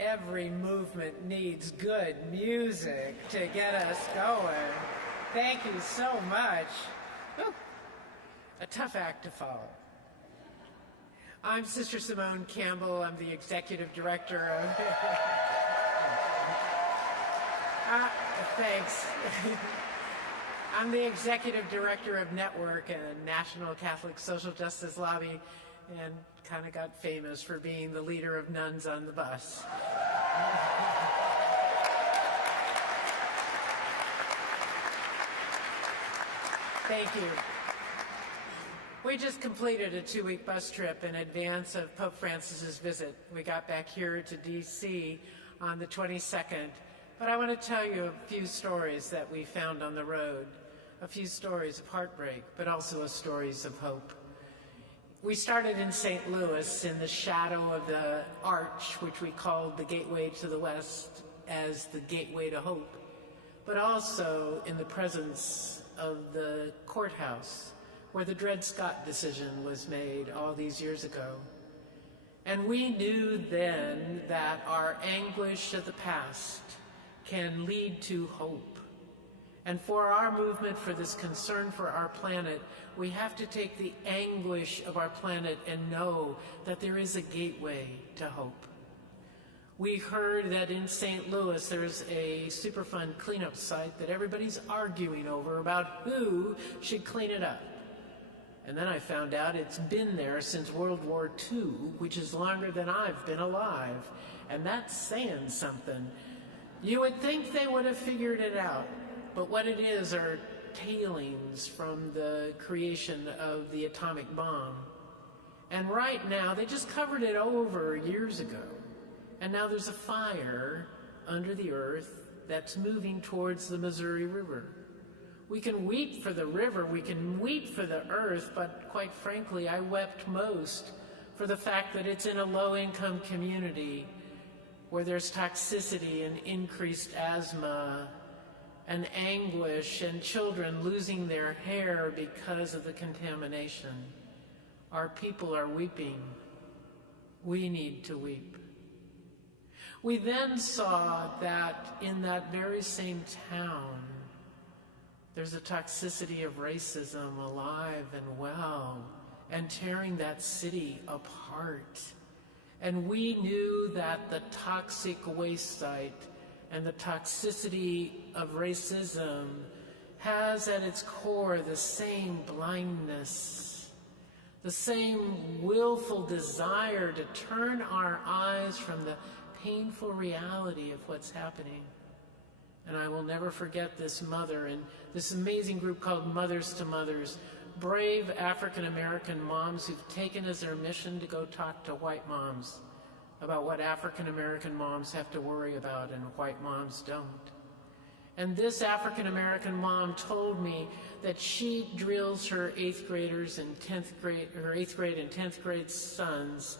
Every movement needs good music to get us going. Thank you so much. Whew. A tough act to follow. I'm Sister Simone Campbell. I'm the executive director of... thanks. I'm the executive director of Network, a national Catholic social justice lobby, and kind of got famous for being the leader of Nuns on the Bus. Thank you. We just completed a 2-week bus trip in advance of Pope Francis's visit. We got back here to D.C. on the 22nd, but I want to tell you a few stories that we found on the road, a few stories of heartbreak, but also stories of hope. We started in St. Louis in the shadow of the arch, which we called the Gateway to the West as the Gateway to Hope, but also in the presence of the courthouse where the Dred Scott decision was made all these years ago. And we knew then that our anguish of the past can lead to hope. And for our movement, for this concern for our planet, we have to take the anguish of our planet and know that there is a gateway to hope. We heard that in St. Louis there's a Superfund cleanup site that everybody's arguing over about who should clean it up. And then I found out it's been there since World War II, which is longer than I've been alive. And that's saying something. You would think they would have figured it out, but what it is are tailings from the creation of the atomic bomb. And right now, they just covered it over years ago. And now there's a fire under the earth that's moving towards the Missouri River. We can weep for the river, we can weep for the earth, but quite frankly, I wept most for the fact that it's in a low-income community where there's toxicity and increased asthma and anguish and children losing their hair because of the contamination. Our people are weeping. We need to weep. We then saw that in that very same town, there's a toxicity of racism alive and well and tearing that city apart. And we knew that the toxic waste site and the toxicity of racism has at its core the same blindness, the same willful desire to turn our eyes from the painful reality of what's happening. And I will never forget this mother and this amazing group called Mothers to Mothers, brave African-American moms who've taken as their mission to go talk to white moms about what African-American moms have to worry about and white moms don't. And this African-American mom told me that she drills her 8th graders and 10th grade, her 8th grade and 10th grade sons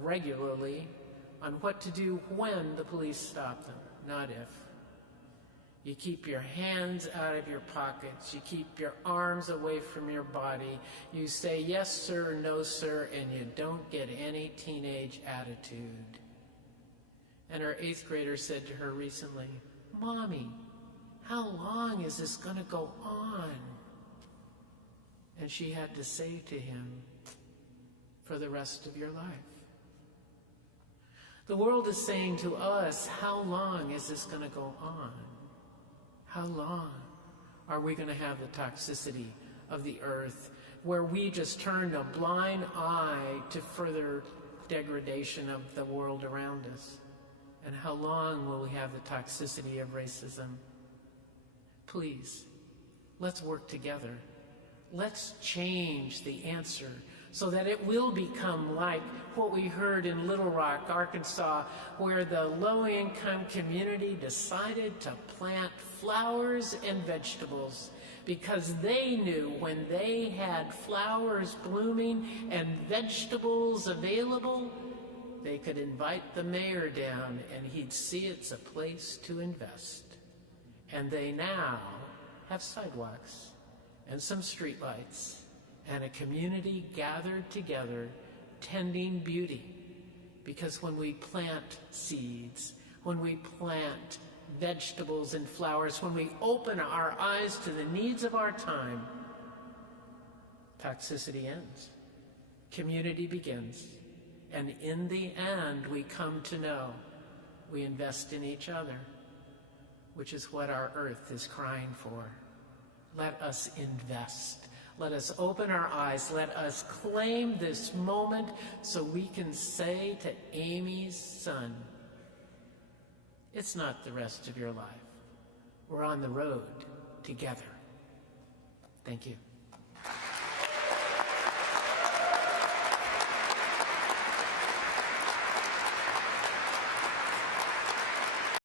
regularly on what to do when the police stop them, not if. You keep your hands out of your pockets. You keep your arms away from your body. You say yes, sir, no, sir, and you don't get any teenage attitude. And her 8th grader said to her recently, "Mommy, how long is this going to go on?" And she had to say to him, "For the rest of your life." The world is saying to us, how long is this going to go on? How long are we going to have the toxicity of the earth where we just turn a blind eye to further degradation of the world around us? And how long will we have the toxicity of racism? Please, let's work together. Let's change the answer so that it will become like what we heard in Little Rock, Arkansas, where the low-income community decided to plant flowers and vegetables because they knew when they had flowers blooming and vegetables available, they could invite the mayor down and he'd see it's a place to invest. And they now have sidewalks and some streetlights and a community gathered together tending beauty Because when we plant seeds, when we plant vegetables and flowers, when we open our eyes to the needs of our time, toxicity ends, community begins, and in the end we come to know we invest in each other, which is what our earth is crying for. Let us invest. Let us open our eyes. Let us claim this moment so we can say to Amy's son, it's not the rest of your life. We're on the road together. Thank you.